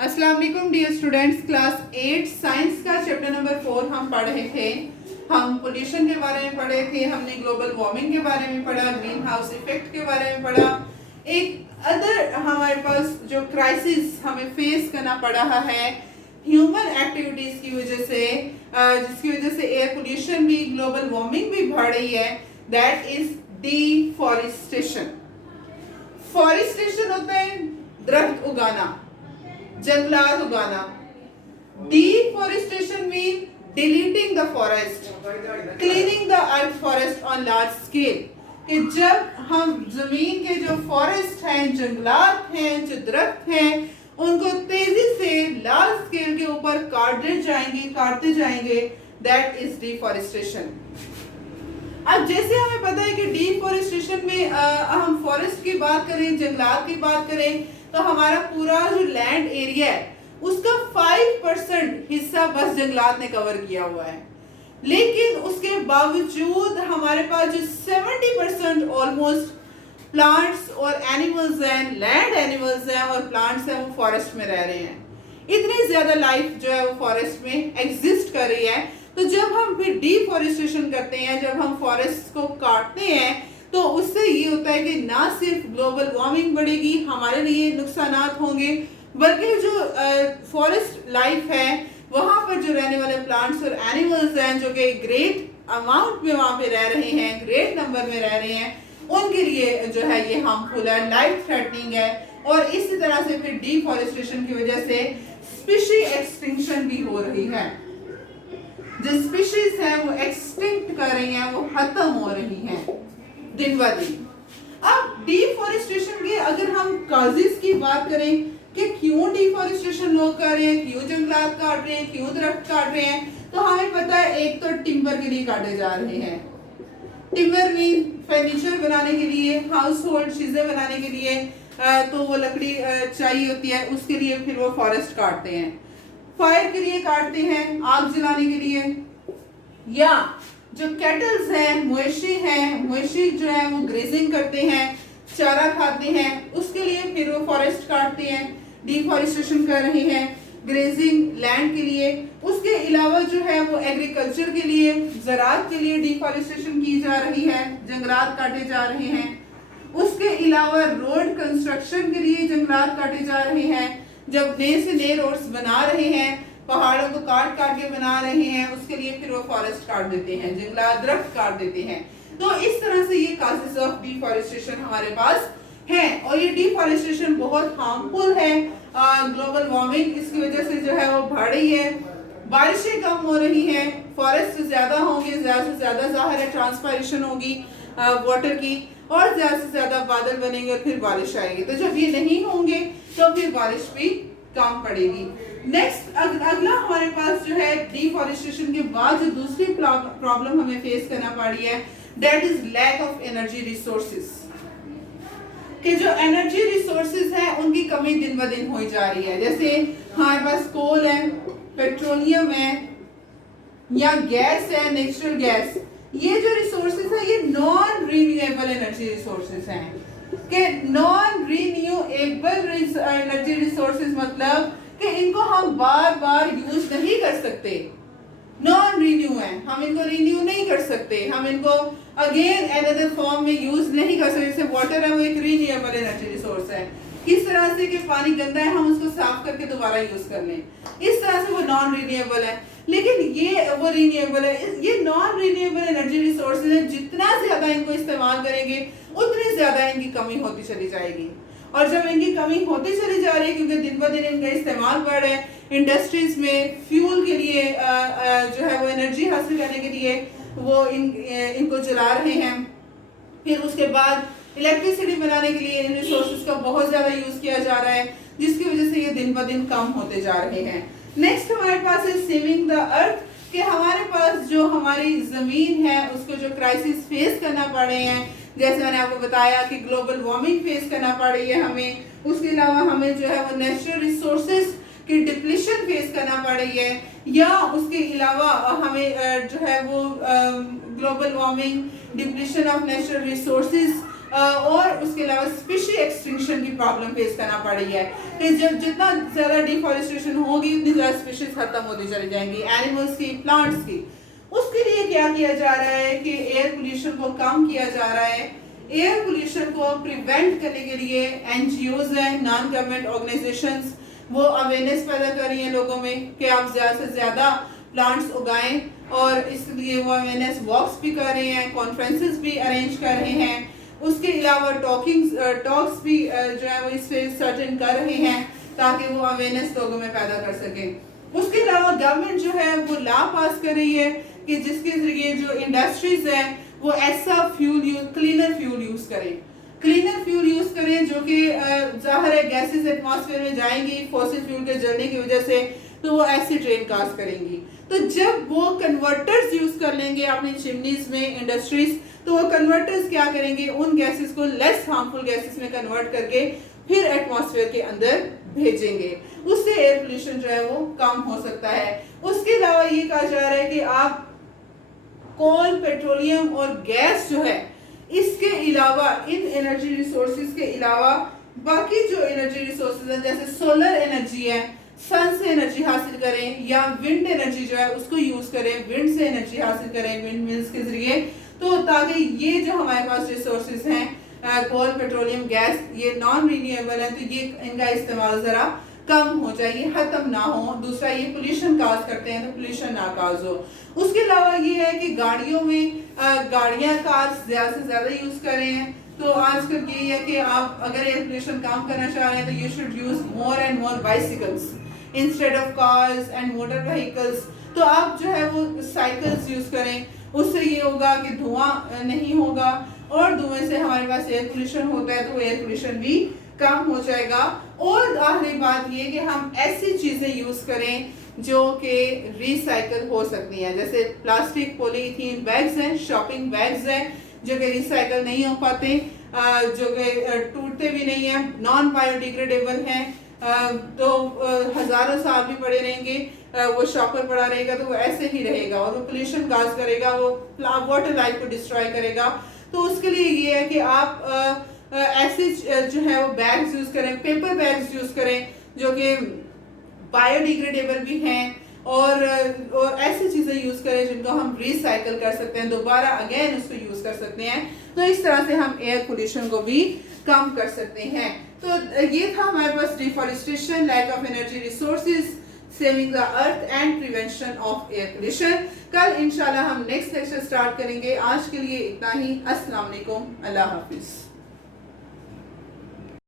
अस्सलाम वालेकुम dear students, class 8 science का चैप्टर नंबर 4 हम पढ़ रहे थे। हम पोल्यूशन के बारे में पढ़े थे, हमने ग्लोबल वार्मिंग के बारे में पढ़ा, ग्रीन हाउस इफेक्ट के बारे में पढ़ा। एक अदर हमारे पास जो क्राइसिस हमें फेस करना पड़ रहा है ह्यूमन एक्टिविटीज की वजह से, जिसकी वजह से एयर पोल्यूशन भी, ग्लोबल वार्मिंग भी बढ़ रही है, दैट इज डिफॉरेस्टेशन। फॉरेस्टेशन होता है दरख्त उगाना, जंगलात उगाना। Deforestation mean deleting the forest, cleaning the earth forest on large scale. कि जब हम जमीन के जो फॉरेस्ट हैं, जंगलात हैं, जो दरख्त हैं, उनको तेजी से लार्ज स्केल के ऊपर काटते जाएंगे, दैट इज डिफॉरेस्टेशन। अब जैसे हमें पता है कि डिफॉरेस्टेशन में हम फॉरेस्ट की बात करें, जंगलात की बात करें, तो हमारा पूरा जो लैंड एरिया है उसका 5% हिस्सा बस जंगलात ने कवर किया हुआ है। लेकिन उसके बावजूद हमारे पास जो 70% ऑलमोस्ट प्लांट्स और एनिमल्स हैं, लैंड एनिमल्स हैं और प्लांट्स हैं, वो फॉरेस्ट में रह रहे हैं। इतनी ज्यादा लाइफ जो है वो फॉरेस्ट में एग्जिस्ट कर रही है। तो जब हम फिर डिफॉरेस्टेशन करते हैं, जब हम फॉरेस्ट को काटते हैं, तो उससे ये होता है कि ना सिर्फ ग्लोबल वार्मिंग बढ़ेगी, हमारे लिए नुकसानात होंगे, बल्कि जो फॉरेस्ट लाइफ है, वहाँ पर जो रहने वाले प्लांट्स और एनिमल्स हैं, जो कि ग्रेट अमाउंट में वहाँ पे रह रहे हैं, ग्रेट नंबर में रह रहे हैं, उनके लिए जो है ये हार्मफुल है, लाइफ थ्रेटनिंग है। और इसी तरह से फिर डिफॉरेस्टेशन की वजह से स्पीशी एक्सटिंक्शन भी हो रही है। जो स्पीशीज है वो एक्सटिंक्ट कर रही हैं, वो खत्म हो रही हैं दिन ब दिन। अब डिफॉरेस्टेशन के अगर हम काजेस की बात करें कि क्यों डिफॉरेस्टेशन लोग कर रहे हैं, क्यों जंगलात काट रहे हैं, क्यों दरख्त काट रहे हैं, तो हमें पता है एक तो टिम्बर के लिए काटे जा रहे हैं। टिम्बर मीन फर्नीचर बनाने के लिए, हाउस होल्ड चीजें बनाने के लिए, तो वो लकड़ी चाहिए होती है, उसके लिए फिर वो फॉरेस्ट काटते हैं। फायर के लिए काटते हैं, आग जलाने के लिए, या जो कैटल्स हैं, मवेशी जो है वो ग्रेजिंग करते हैं, चारा खाते हैं, उसके लिए फिर वो फॉरेस्ट काटते हैं, डिफॉरेस्टेशन कर रहे हैं ग्रेजिंग लैंड के लिए। उसके अलावा जो है वो एग्रीकल्चर के लिए, ज़राअत के लिए डिफॉरेस्टेशन की जा रही है, जंगलात काटे जा रहे हैं। उसके अलावा रोड कंस्ट्रक्शन के लिए जंगलात काटे जा रहे हैं। जब नए से नए रोड्स बना रहे हैं, पहाड़ों को काट के बना रहे हैं, उसके लिए फिर वो फॉरेस्ट काट देते हैं, जंगलात दरख्त काट देते हैं। तो इस तरह से ये काजेस ऑफ डिफॉरेस्टेशन हमारे पास है, और ये डिफॉरेस्टेशन बहुत हार्मफुल है। ग्लोबल वार्मिंग इसकी वजह से जो है वो बढ़ रही है, बारिशें कम हो रही हैं, फॉरेस्ट ज्यादा होंगे, ज्यादा से ज्यादा जाहिर है ट्रांसपायरेशन होगी वाटर की, और ज्यादा से ज्यादा बादल बनेंगे और फिर बारिश आएगी। तो जब ये नहीं होंगे तो फिर बारिश भी कम पड़ेगी। नेक्स्ट अगला हमारे पास जो है डिफॉरेस्टेशन के बाद जो दूसरी प्रॉब्लम हमें फेस करना पड़ी है, that is lack of energy resources. कि जो एनर्जी रिसोर्सेज हैं उनकी कमी दिन ब दिन हो जा रही है। जैसे हमारे पास कोल है, पेट्रोलियम है, या गैस है, नेचुरल गैस, ये जो रिसोर्सेज है ये नॉन रिन्यूएबल एनर्जी रिसोर्सेज हैं। कि नॉन रिन्यूएबल एनर्जी रिसोर्सेज मतलब कि इनको हम बार बार यूज नहीं कर सकते, नॉन रिन्यू है, हम इनको रिन्यू नहीं कर सकते, हम इनको अगेन अनदर फॉर्म में यूज नहीं कर सकते। जैसे वाटर है वो एक रिन्यूएबल एनर्जी रिसोर्स है, किस तरह से कि पानी गंदा है हम उसको साफ करके दोबारा यूज कर लें, इस तरह से वो नॉन रिन्यूएबल है। लेकिन ये वो रिन्यूएबल है, ये नॉन रिन्यूएबल एनर्जी रिसोर्सेज है, जितना ज्यादा इनको इस्तेमाल करेंगे उतनी ज्यादा इनकी कमी होती चली जाएगी। और जब इनकी कमी होती चली जा रही है, क्योंकि दिन ब दिन इनका इस्तेमाल बढ़ रहा है, इंडस्ट्रीज में फ्यूल के लिए जो है वो एनर्जी हासिल करने के लिए वो इनको जला रहे हैं, फिर उसके बाद इलेक्ट्रिसिटी बनाने के लिए इन रिसोर्सेज का बहुत ज्यादा यूज किया जा रहा है, जिसकी वजह से ये दिन ब दिन कम होते जा रहे हैं। नेक्स्ट हमारे पास है सेविंग द अर्थ, कि हमारे पास जो हमारी जमीन है उसको जो क्राइसिस फेस करना पड़ रहे हैं, जैसे मैंने आपको बताया कि ग्लोबल वार्मिंग फेस करना पड़ रही है हमें, उसके अलावा हमें जो है वो नेचुरल रिसोर्सेज की डिप्लीशन फेस करना पड़ रही है, या उसके अलावा हमें जो है वो global warming, depletion of natural resources और उसके अलावा स्पीशी एक्सटिंक्शन की प्रॉब्लम फेस करना पड़ रही है कि जब जितना ज़्यादा डिफॉरेस्टेशन होगी उतनी ज़्यादा स्पीशीज खत्म होती चली जाएंगी, एनिमल्स की, प्लांट्स की। उसके लिए क्या किया जा रहा है कि एयर पोल्यूशन को कम किया जा रहा है। एयर पोल्यूशन को प्रिवेंट करने के लिए एनजीओज हैं, नॉन गवर्नमेंट ऑर्गेनाइजेशंस, वो अवेयरनेस पैदा कर रही हैं लोगों में कि आप ज़्यादा से ज़्यादा प्लांट्स उगाएं, और इसलिए वो अवेयरनेस वॉक्स भी कर रहे हैं, कॉन्फ्रेंसेस भी अरेंज कर रहे हैं। उसके अलावा टॉक्स भी जो है वो इस पे सर्टेन कर रहे हैं ताकि वो अवेयरनेस लोगों में पैदा कर सकें। उसके अलावा गवर्नमेंट जो है वो लॉ पास कर रही है कि जिसके जरिए जो इंडस्ट्रीज हैं वो ऐसा क्लीनर फ्यूल यूज करें जो कि जाहिर है गैसेस एटमॉस्फेयर में जाएंगी फॉसिल फ्यूल के जलने की वजह से, तो वो एसिड रेन कास्ट करेंगी। तो जब वो कन्वर्टर्स यूज कर लेंगे अपनी चिमनीज में इंडस्ट्रीज, तो वो कन्वर्टर्स क्या करेंगे, उन गैसेस को लेस हार्मफुल गैसेस में कन्वर्ट करके फिर एटमॉस्फेयर के अंदर भेजेंगे। उससे एयर पोल्यूशन जो है वो कम हो सकता है। उसके अलावा ये कहा जा रहा है कि आप कोल, पेट्रोलियम और गैस जो है, इसके अलावा इन एनर्जी रिसोर्सेज के अलावा बाकी जो एनर्जी रिसोर्सेज हैं जैसे सोलर एनर्जी है, सन से एनर्जी हासिल करें, या विंड एनर्जी जो है उसको यूज करें, विंड से एनर्जी हासिल करें विंड मिल्स के जरिए, तो ताकि ये जो हमारे पास रिसोर्सेज हैं कोल, पेट्रोलियम, गैस, ये नॉन रिन्यूएबल है, तो ये इनका इस्तेमाल जरा कम हो जाए, ये खत्म ना हो। दूसरा, ये पोल्यूशन काज करते हैं तो पोल्यूशन ना काज हो। उसके अलावा ये है कि गाड़ियों में गाड़ियां, कार्स ज्यादा से ज्यादा यूज करें हैं। तो आजकल यही है कि आप अगर एयर पोल्यूशन कम करना चाह रहे हैं तो you should use more and more bicycles instead of cars and motor vehicles. तो आप जो है वो साइकिल्स यूज करें, उससे ये होगा कि धुआं नहीं होगा, और धुएं से हमारे पास एयर पोल्यूशन होता है तो एयर पोल्यूशन भी कम हो जाएगा। और आखिरी बात ये कि हम ऐसी चीजें यूज करें जो कि रिसाइकल हो सकती हैं, जैसे प्लास्टिक, पॉलीथीन बैग्स हैं, शॉपिंग बैग्स हैं जो कि रिसाइकल नहीं हो पाते, जो कि टूटते भी नहीं हैं, नॉन बायोडिग्रेडेबल हैं, तो हजारों साल भी पड़े रहेंगे, वो शॉपर पड़ा रहेगा तो वो ऐसे ही रहेगा और वो पोल्यूशन काज करेगा, वो वाटर लाइफ को डिस्ट्रॉय करेगा। तो उसके लिए ये है कि आप ऐसे जो है वो बैग्स यूज करें, पेपर बैग्स यूज करें जो कि बायोडिग्रेडेबल भी हैं, और ऐसी चीजें यूज करें जिनको हम रिसाइकल कर सकते हैं, दोबारा अगेन उसको यूज कर सकते हैं। तो इस तरह से हम एयर पोल्यूशन को भी कम कर सकते हैं। तो ये था हमारे पास deforestation, lack of energy resources, saving the earth and prevention of air pollution. कल इंशाल्लाह हम नेक्स्ट लेक्चर स्टार्ट करेंगे। आज के लिए इतना ही। अस्सलाम वालेकुम, अल्लाह हाफिज।